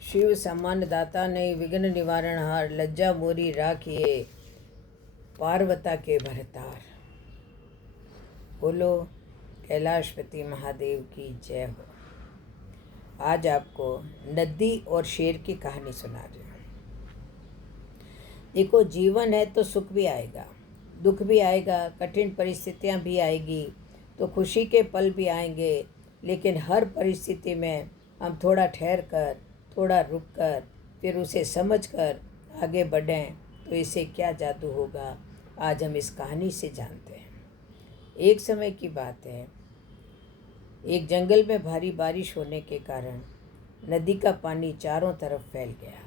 शिव सम्मान दाता नहीं विघ्न निवारण हार, लज्जा मोरी राखिए पार्वता के भरतार। बोलो कैलाशपति महादेव की जय हो। आज आपको नदी और शेर की कहानी सुना रही हूँ। देखो, जीवन है तो सुख भी आएगा, दुख भी आएगा, कठिन परिस्थितियाँ भी आएगी, तो खुशी के पल भी आएंगे। लेकिन हर परिस्थिति में हम थोड़ा ठहर कर, थोड़ा रुक कर, फिर उसे समझ कर आगे बढ़ें तो इसे क्या जादू होगा, आज हम इस कहानी से जानते हैं। एक समय की बात है, एक जंगल में भारी बारिश होने के कारण नदी का पानी चारों तरफ फैल गया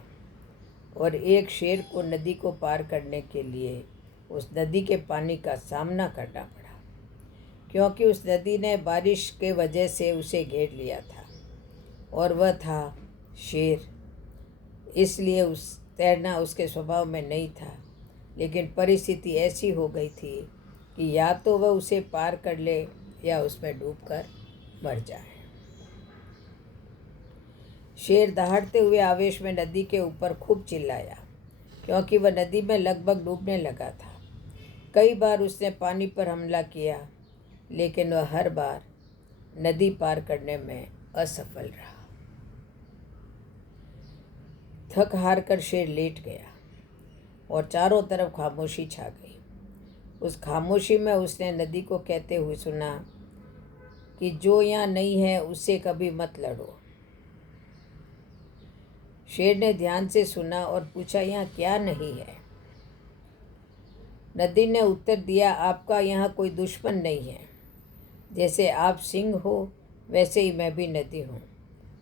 और एक शेर को नदी को पार करने के लिए उस नदी के पानी का सामना करना पड़ा, क्योंकि उस नदी ने बारिश के वजह से उसे घेर लिया था और वह था शेर। इसलिए उस तैरना उसके स्वभाव में नहीं था, लेकिन परिस्थिति ऐसी हो गई थी कि या तो वह उसे पार कर ले या उसमें डूबकर मर जाए। शेर दहाड़ते हुए आवेश में नदी के ऊपर खूब चिल्लाया, क्योंकि वह नदी में लगभग डूबने लगा था। कई बार उसने पानी पर हमला किया, लेकिन वह हर बार नदी पार करने में असफल रहा। थक हार कर शेर लेट गया और चारों तरफ खामोशी छा गई। उस खामोशी में उसने नदी को कहते हुए सुना कि जो यहाँ नहीं है उससे कभी मत लड़ो। शेर ने ध्यान से सुना और पूछा, यहाँ क्या नहीं है? नदी ने उत्तर दिया, आपका यहाँ कोई दुश्मन नहीं है। जैसे आप सिंह हो वैसे ही मैं भी नदी हूँ,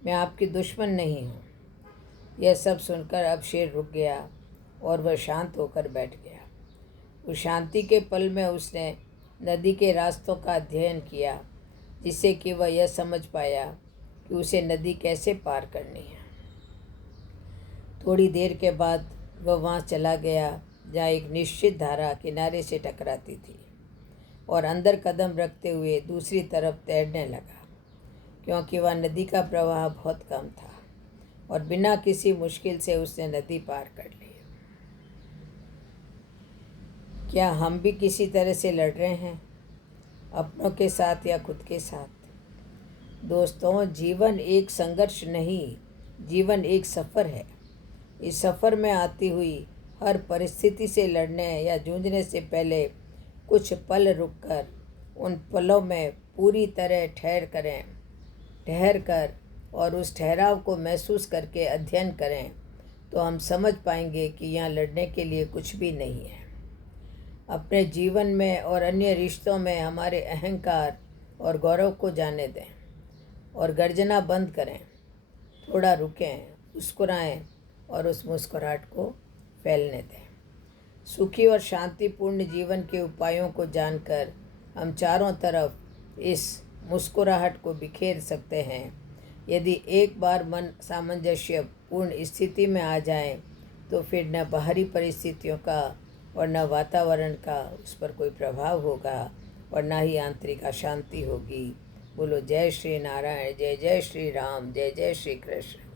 मैं आपकी दुश्मन नहीं हूँ। यह सब सुनकर अब शेर रुक गया और वह शांत होकर बैठ गया। उस शांति के पल में उसने नदी के रास्तों का अध्ययन किया, जिससे कि वह यह समझ पाया कि उसे नदी कैसे पार करनी है। थोड़ी देर के बाद वह वहाँ चला गया जहाँ एक निश्चित धारा किनारे से टकराती थी और अंदर कदम रखते हुए दूसरी तरफ तैरने लगा, क्योंकि वह नदी का प्रवाह बहुत कम था और बिना किसी मुश्किल से उसने नदी पार कर ली। क्या हम भी किसी तरह से लड़ रहे हैं, अपनों के साथ या खुद के साथ? दोस्तों, जीवन एक संघर्ष नहीं, जीवन एक सफ़र है। इस सफ़र में आती हुई हर परिस्थिति से लड़ने या जूझने से पहले कुछ पल रुककर उन पलों में पूरी तरह ठहर कर और उस ठहराव को महसूस करके अध्ययन करें, तो हम समझ पाएंगे कि यहाँ लड़ने के लिए कुछ भी नहीं है। अपने जीवन में और अन्य रिश्तों में हमारे अहंकार और गौरव को जाने दें और गर्जना बंद करें। थोड़ा रुकें, मुस्कुराएं और उस मुस्कुराहट को फैलने दें। सुखी और शांतिपूर्ण जीवन के उपायों को जानकर हम चारों तरफ इस मुस्कुराहट को बिखेर सकते हैं। यदि एक बार मन सामंजस्य पूर्ण स्थिति में आ जाए, तो फिर न बाहरी परिस्थितियों का और न वातावरण का उस पर कोई प्रभाव होगा और न ही आंतरिक अशांति होगी। बोलो जय श्री नारायण, जय जय श्री राम, जय जय श्री कृष्ण।